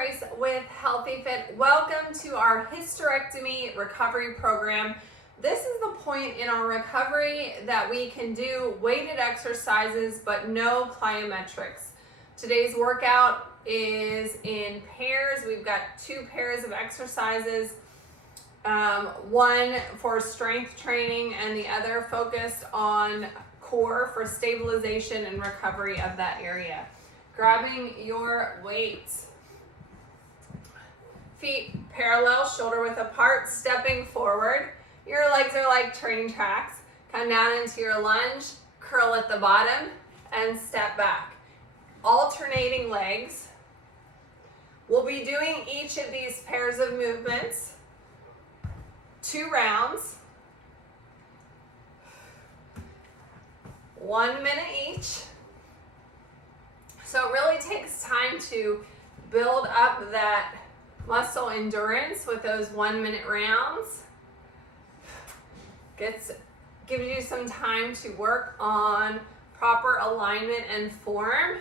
Price with Healthy Fit. Welcome to our Hysterectomy Recovery program. This is the point in our recovery that we can do weighted exercises but no plyometrics. Today's workout is in pairs. We've got 2 pairs of exercises, one for strength training and the other focused on core for stabilization and recovery of that area. Grabbing your weights. Feet parallel, shoulder width apart, stepping forward. Your legs are like train tracks. Come down into your lunge, curl at the bottom, and step back. Alternating legs. We'll be doing each of these pairs of movements 2 rounds, 1 minute each. So it really takes time to build up that muscle endurance with those 1 minute rounds. Gives you some time to work on proper alignment and form.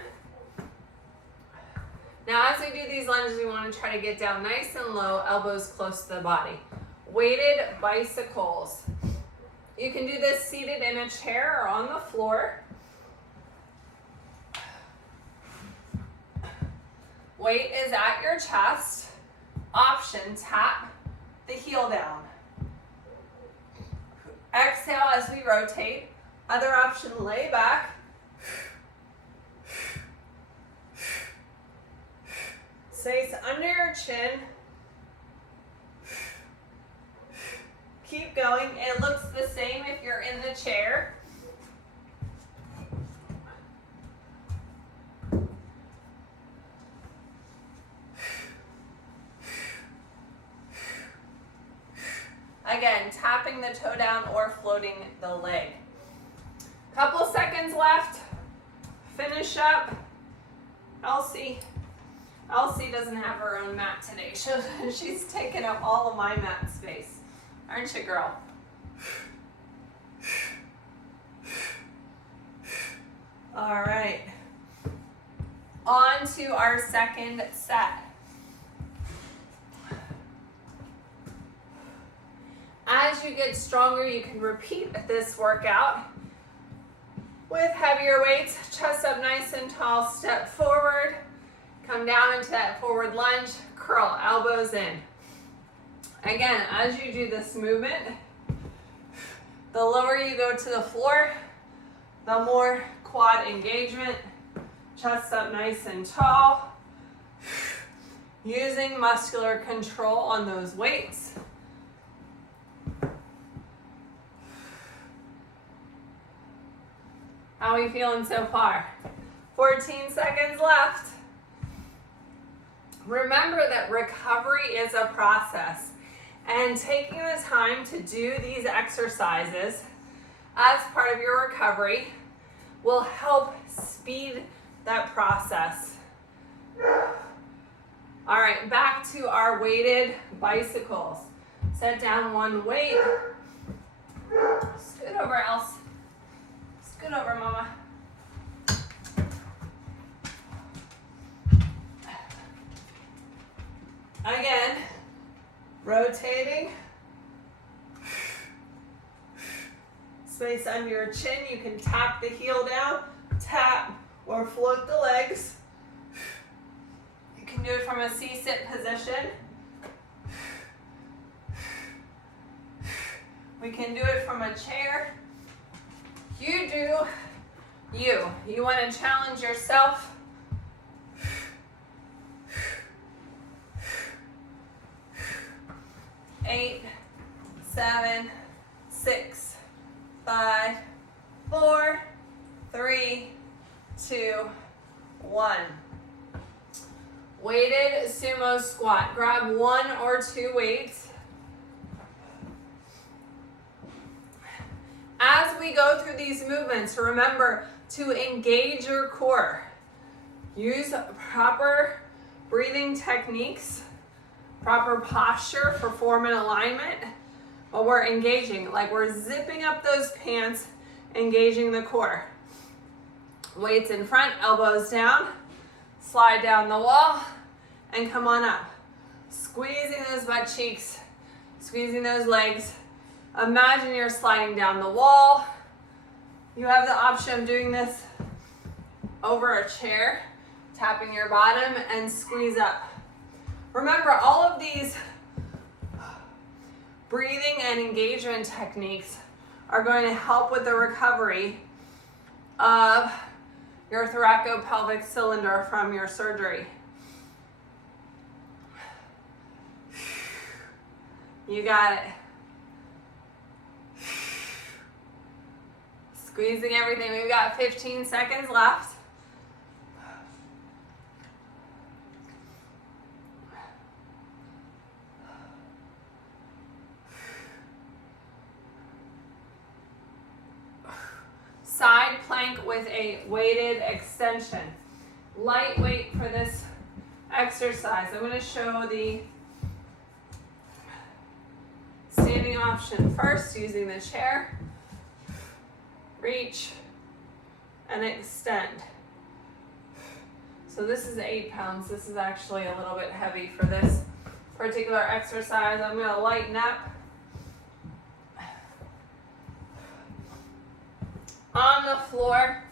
Now as we do these lunges, we want to try to get down nice and low, elbows close to the body. Weighted bicycles. You can do this seated in a chair or on the floor. Weight is at your chest. Option, tap the heel down. Exhale as we rotate. Other option, lay back. Space under your chin. Keep going. It looks the same if you're in the chair. Again, tapping the toe down or floating the leg. Couple seconds left. Finish up. Elsie doesn't have her own mat today. She's taken up all of my mat space. Aren't you, girl? All right. On to our second set. As you get stronger, you can repeat this workout with heavier weights. Chest up nice and tall, step forward, come down into that forward lunge, curl, elbows in. Again, as you do this movement, the lower you go to the floor, the more quad engagement. Chest up nice and tall. Using muscular control on those weights. How are we feeling so far? 14 seconds left. Remember that recovery is a process, and taking the time to do these exercises as part of your recovery will help speed that process. All right, back to our weighted bicycles. Set down one weight. Scoot over, Else. Scoot over, Mama. Again, rotating. Space under your chin. You can tap the heel down, tap or float the legs. You can do it from a C-sit position. We can do it from a chair. You do you. You want to challenge yourself. Eight, 7, 6, 5, 4, 3, 2, 1. Weighted sumo squat. Grab 1 or 2 weights. As we go through these movements, remember to engage your core. Use proper breathing techniques, proper posture for form and alignment, but we're engaging, like we're zipping up those pants, engaging the core. Weights in front, elbows down, slide down the wall, and come on up. Squeezing those butt cheeks, squeezing those legs. Imagine you're sliding down the wall. You have the option of doing this over a chair, tapping your bottom and squeeze up. Remember, all of these breathing and engagement techniques are going to help with the recovery of your thoracopelvic cylinder from your surgery. You got it. Squeezing everything. We've got 15 seconds left. Side plank with a weighted extension. Lightweight for this exercise. I'm going to show the standing option first, using the chair. Reach and extend. So this is 8 pounds. This is actually a little bit heavy for this particular exercise. I'm going to lighten up. On the floor,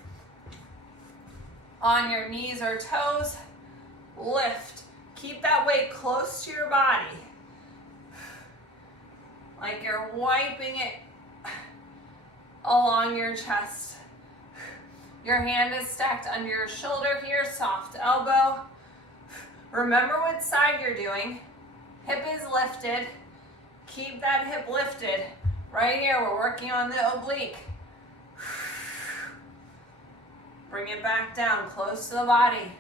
on your knees or toes, lift. Keep that weight close to your body, like you're wiping it along your chest. Your hand is stacked under your shoulder here, soft elbow. Remember what side you're doing. Hip is lifted. Keep that hip lifted. Right here, we're working on the oblique. Bring it back down, close to the body.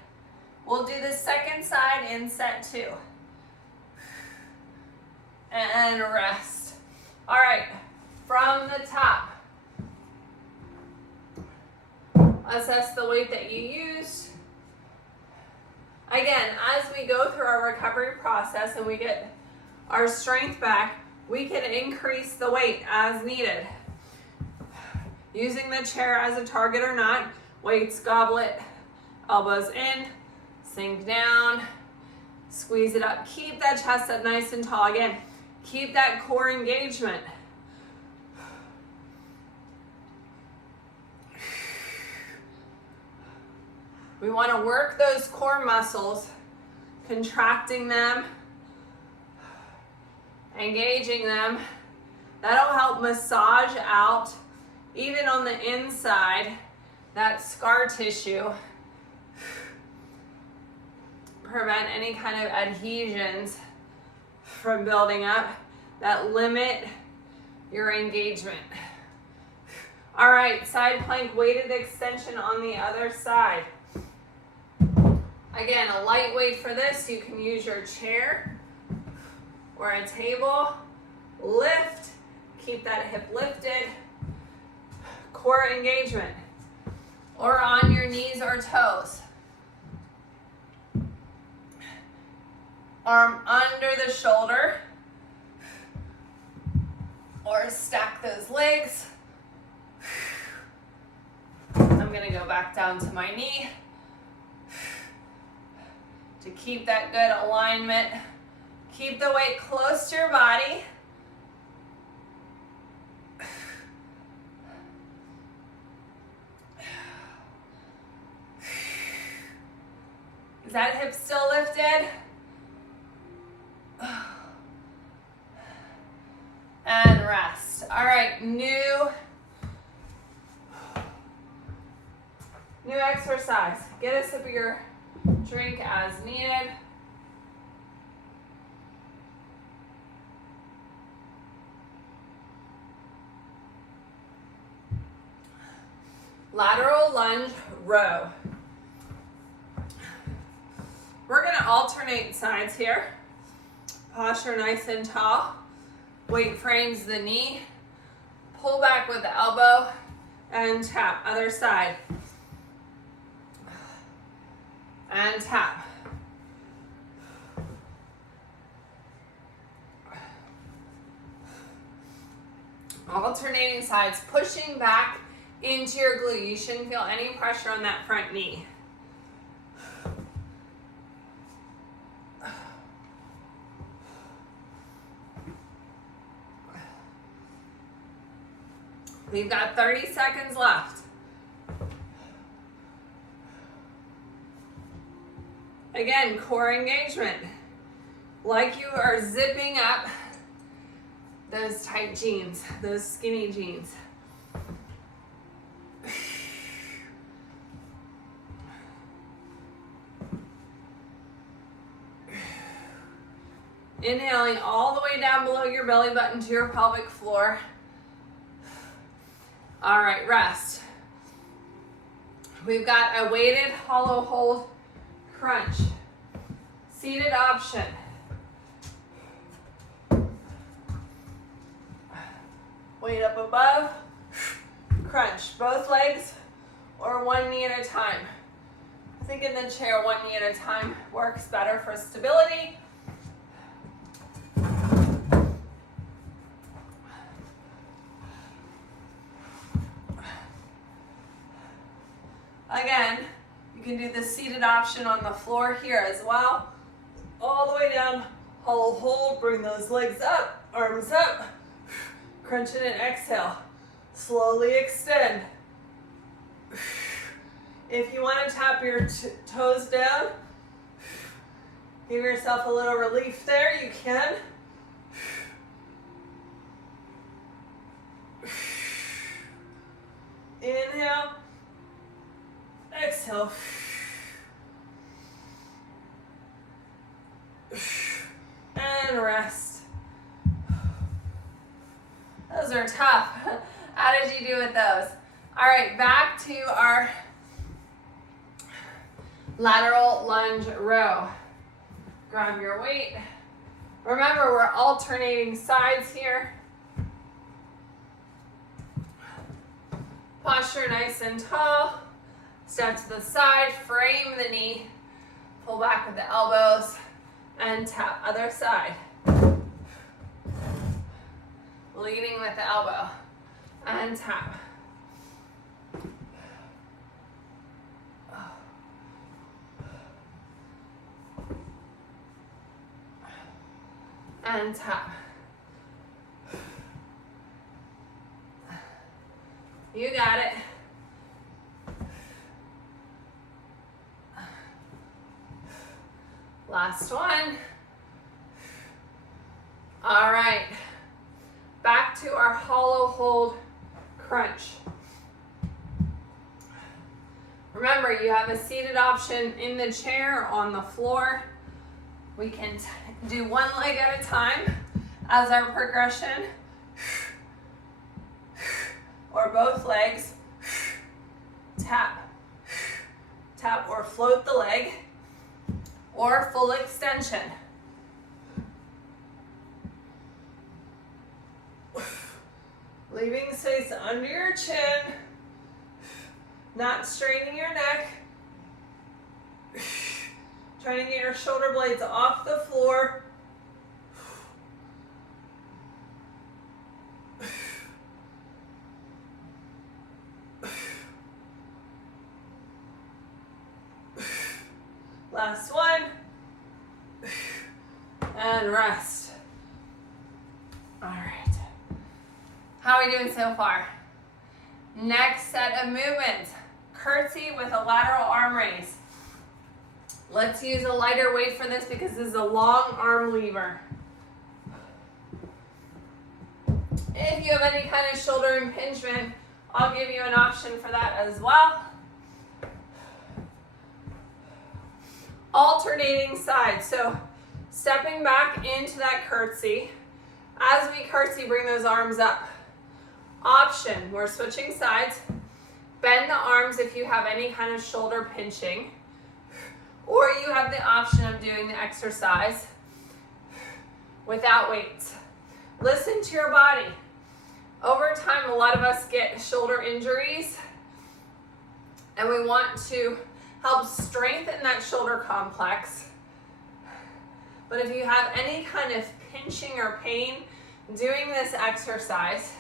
We'll do the second side in set 2. And rest. All right, from the top. Assess the weight that you used. Again, as we go through our recovery process and we get our strength back, we can increase the weight as needed. Using the chair as a target or not. Weights, goblet, elbows in, sink down, squeeze it up. Keep that chest up nice and tall. Again, keep that core engagement. We want to work those core muscles, contracting them, engaging them. That'll help massage out, even on the inside, that scar tissue. Prevent any kind of adhesions from building up that limit your engagement. All right, side plank weighted extension on the other side. Again, a lightweight for this. You can use your chair or a table. Lift, keep that hip lifted. Core engagement. Or on your knees or toes. Arm under the shoulder. Or stack those legs. I'm going to go back down to my knee. To keep that good alignment. Keep the weight close to your body. Is that hip still lifted? And rest. All right, new exercise. Get a sip of your drink as needed. Lateral lunge row. We're going to alternate sides here. Posture nice and tall. Weight frames the knee. Pull back with the elbow and tap. Other side. And tap. Alternating sides, pushing back into your glute. You shouldn't feel any pressure on that front knee. We've got 30 seconds left. Again, core engagement. Like you are zipping up those tight jeans, those skinny jeans. Inhaling all the way down below your belly button to your pelvic floor. All right, rest. We've got a weighted hollow hold crunch. Seated option. Weight up above. Crunch. Both legs or one knee at a time. I think in the chair, one knee at a time works better for stability. Again, you can do the seated option on the floor here as well. All the way down, hollow hold, bring those legs up, arms up. Crunch it and exhale. Slowly extend. If you want to tap your toes down, give yourself a little relief there, you can. Inhale. Exhale. And rest. Those are tough. How did you do with those? All right, back to our lateral lunge row. Grab your weight. Remember, we're alternating sides here. Posture nice and tall. Step to the side, frame the knee, pull back with the elbows, and tap other side. Leading with the elbow, and tap. And tap. You got it. Last one. All right. Back to our hollow hold crunch. Remember, you have a seated option in the chair, on the floor. We can do one leg at a time as our progression, or both legs. Tap, tap, or float the leg, or full extension. Leaving space under your chin, not straining your neck. Trying to get your shoulder blades off the floor. Last one. And rest. All right. How are we doing so far? Next set of movements. Curtsy with a lateral arm raise. Let's use a lighter weight for this because this is a long arm lever. If you have any kind of shoulder impingement, I'll give you an option for that as well. Alternating sides. So stepping back into that curtsy. As we curtsy, bring those arms up. Option, we're switching sides. Bend the arms if you have any kind of shoulder pinching. Or you have the option of doing the exercise without weights. Listen to your body. Over time, a lot of us get shoulder injuries, and we want to help strengthen that shoulder complex. But if you have any kind of pinching or pain doing this exercise,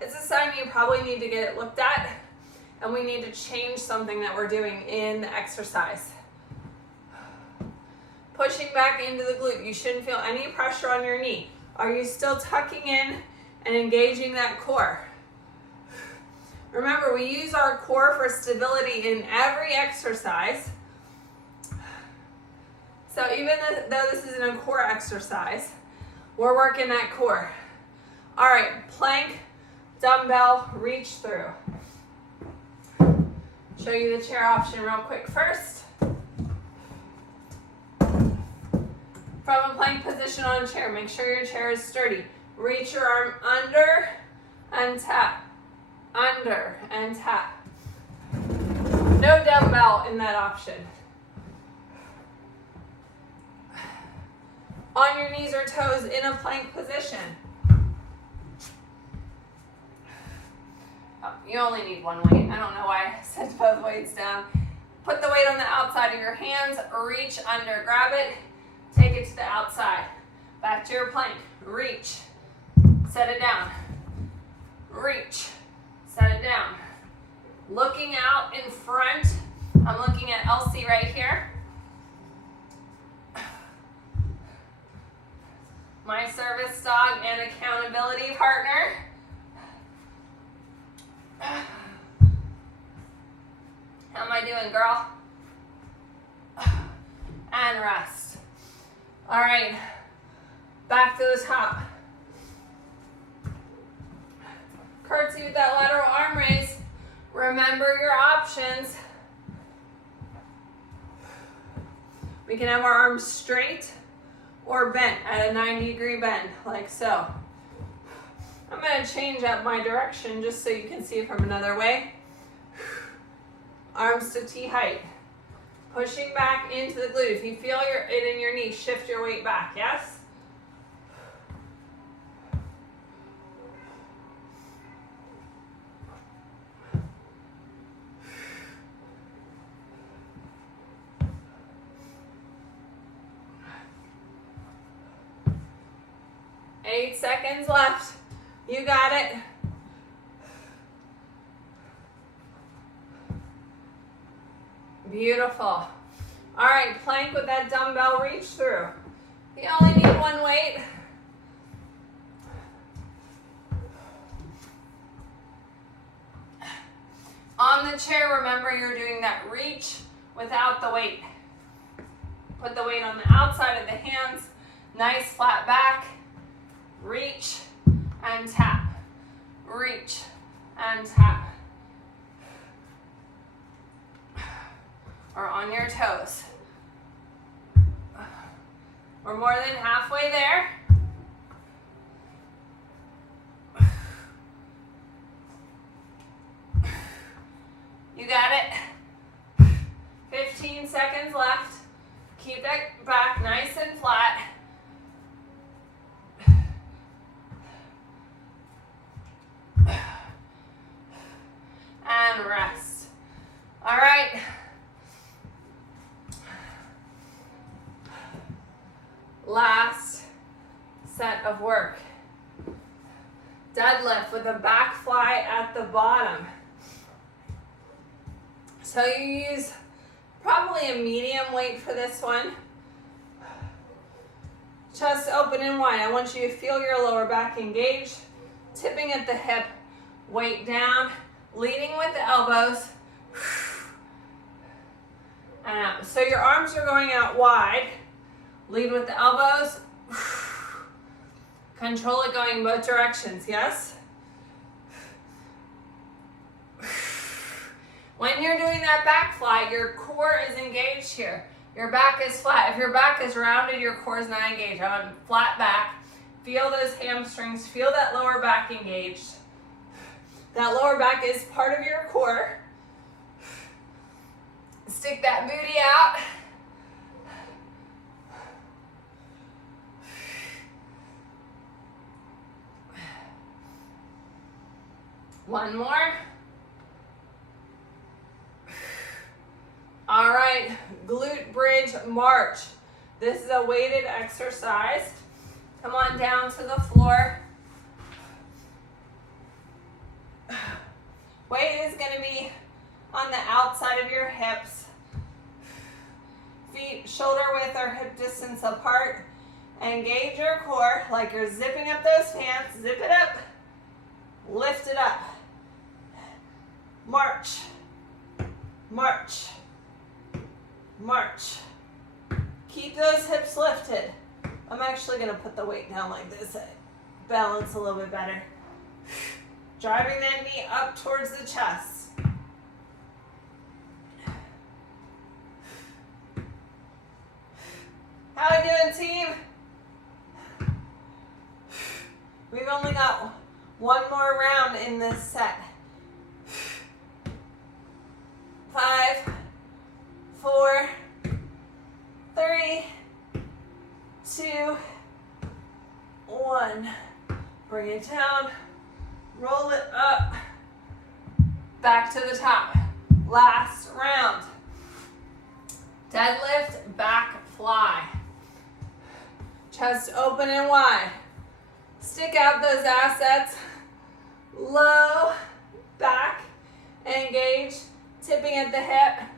it's a sign you probably need to get it looked at, and we need to change something that we're doing in the exercise. Pushing back into the glute. You shouldn't feel any pressure on your knee. Are you still tucking in and engaging that core? Remember, we use our core for stability in every exercise. So even though this isn't a core exercise, we're working that core. All right, plank, dumbbell, reach through. Show you the chair option real quick first. From a plank position on a chair, make sure your chair is sturdy. Reach your arm under and tap. Under and tap. No dumbbell in that option. On your knees or toes in a plank position. Oh, you only need one weight. I don't know why I set both weights down. Put the weight on the outside of your hands. Reach under. Grab it. Take it to the outside. Back to your plank. Reach. Set it down. Reach. Set it down. Looking out in front. I'm looking at Elsie right here. My service dog and accountability partner. How am I doing, girl? And rest. All right, back to the top. Curtsy with that lateral arm raise. Remember your options. We can have our arms straight or bent at a 90-degree bend, like so. I'm going to change up my direction just so you can see it from another way. Arms to T height. Pushing back into the glute. If you feel it in your knee, shift your weight back, yes? Eight seconds left. You got it. Beautiful. All right, plank with that dumbbell reach through. You only need one weight. On the chair, remember you're doing that reach without the weight. Put the weight on the outside of the hands. Nice flat back. Reach and tap. Reach and tap. Or on your toes. We're more than halfway there. You got it. 15 seconds left. Keep that back nice and flat. And rest. All right. Last set of work. Deadlift with a back fly at the bottom. So you use probably a medium weight for this one. Chest open and wide. I want you to feel your lower back engaged. Tipping at the hip. Weight down. Leading with the elbows. And out. So your arms are going out wide. Lead with the elbows. Control it going both directions, yes? When you're doing that back fly, your core is engaged here. Your back is flat. If your back is rounded, your core is not engaged. I'm on flat back. Feel those hamstrings. Feel that lower back engaged. That lower back is part of your core. Stick that booty out. One more. All right, glute bridge march. This is a weighted exercise. Come on down to the floor. Weight is going to be on the outside of your hips. Feet shoulder width or hip distance apart. Engage your core like you're zipping up those pants. Zip it up. Lift it up. march, march, march. Keep those hips lifted. I'm actually going to put the weight down like this. Balance a little bit better. Driving that knee up towards the chest. How are we doing, team? We've only got one more round in this set. 5, 4, 3, 2, 1. Bring it down. Roll it up. Back to the top. Last round. Deadlift, back fly. Chest open and wide. Stick out those assets. Low, back, engage, tipping at the hip.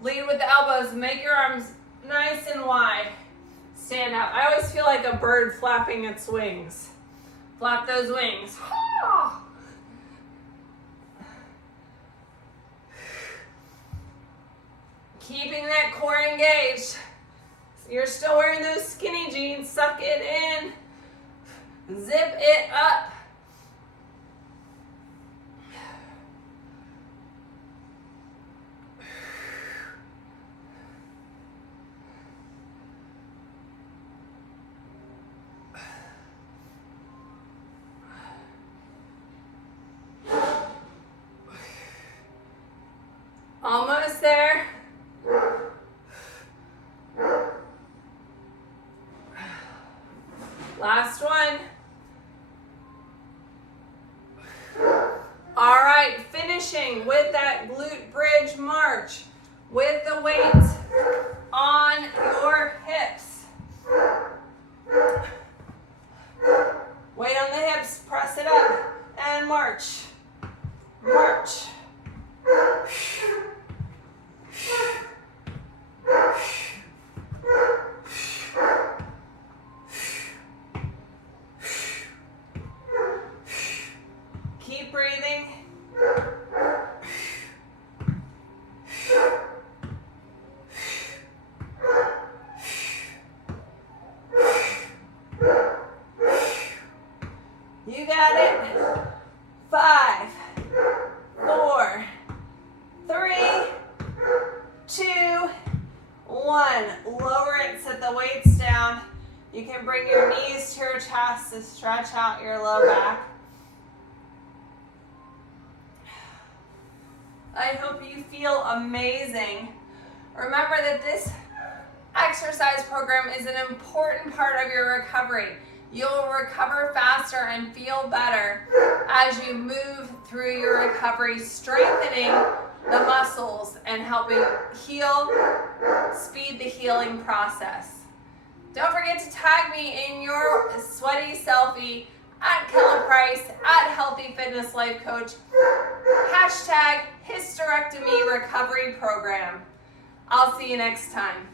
Lead with the elbows. Make your arms nice and wide. Stand up. I always feel like a bird flapping its wings. Flap those wings. Keeping that core engaged. You're still wearing those skinny jeans. Suck it in. Zip it up. Almost there. Last one. All right, finishing with that glute bridge march with the weight on your hips. Weight on the hips, press it up and march. March. Keep breathing. You got it. 5, 4, 3, 2, 1. Lower it, set the weights down. You can bring your knees to your chest to stretch out your low back. I hope you feel amazing. Remember that this exercise program is an important part of your recovery. You'll recover faster and feel better as you move through your recovery, strengthening the muscles and helping heal, speed the healing process. Don't forget to tag me in your sweaty selfie at Kella Price, at Healthy Fitness Life Coach, #Hysterectomy Recovery Program. I'll see you next time.